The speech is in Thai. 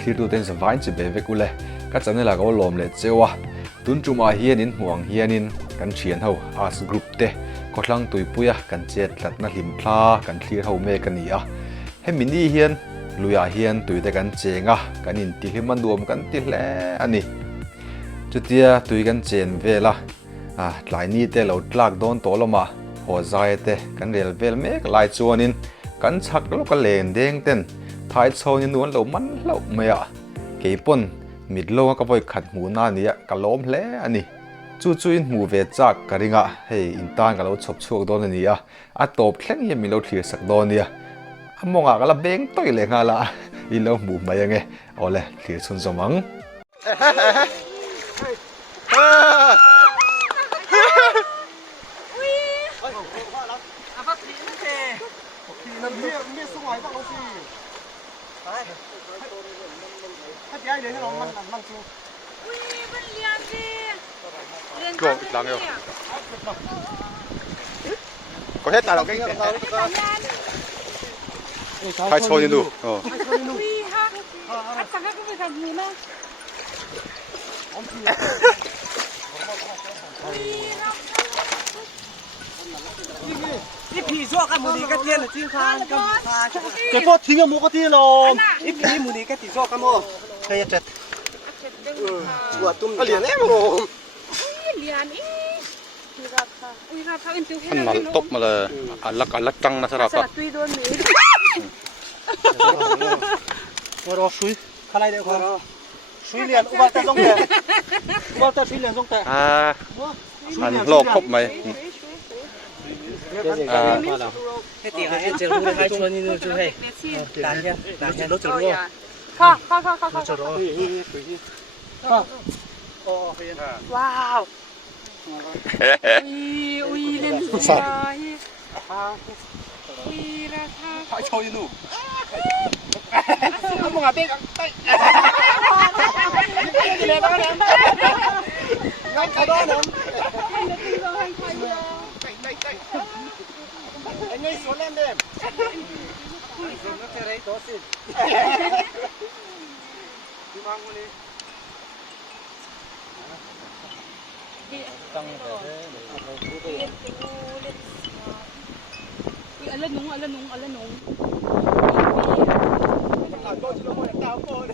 khi tu tên sẽ vãi chỉ về với cô lệ các chân này là có lồm lệ treo à tuấn trung à hiền in huang hiền inกันเชียนเฮา as group เตะก็ลังตุยปุยกันเจ็ดลัดนักหิมพลากันเคลียร์เฮาเมกันนี่อ่ะให้มินี่เฮียนลุยเฮียนตุยแต่กันเจงอ่ะกันอินติให้มันรวมกันติแลอันนี้จุดเดียตุยกันเจนเวล่ะหลายนี่เตะเราลากโดนโตลงมาหัวใจเตะกันเรียลเวลเมกหลายจวนนินกันชักแล้วก็เล่นเด้งเต้นท้ายโซนนวลเรามันเราเมียเกี่ยปนมิดโลก็ไปขัดหมูหน้านี้ก็ล้มแล้วอันนี้จู่ๆหมูเวจากกระดิ่งอ่ะให้อินตานกับเราชบช่วงโดนนี้อ่ะตบแค่ยังมีเราเถียสักโดนเนี่ยมองอ่ะก็ละเบ่งต่อยเลยงาละอีเราหมูมายังไงเอาเลยเถียชนสมังGo, lang yo. Có hết tài lọc cái Thaichhawninu. Ít phì ruộng cái mùi cái tiên là chim phan cái phốt thính ở mua cái tiên rồi ít phì mùi cái tỉ ruộng cái mua cây chật vừa tung liền em rồiมันมาตบมาเลยอันลักจังนะสำหรับว่ารอซุยข้างในเดี๋ยวก่อนซุยเรียนอุบัติเหตุแต่อุบัติเหตุซุยเรียนส่งแต่อันโลกครบไหมcái tiền hay chơi luôn hay chơi như chơi hay đàn nhân lúc chơi luôn Kha chơi rồi wow ui lên rồi ui ra tha Thaichhawninu không ngả bên tay ngon cả đó nè anh ấy xuống lên đêm nó chơi đấy tốt xí đi mang đi tăng lên núng tôi chỉ có một tao cô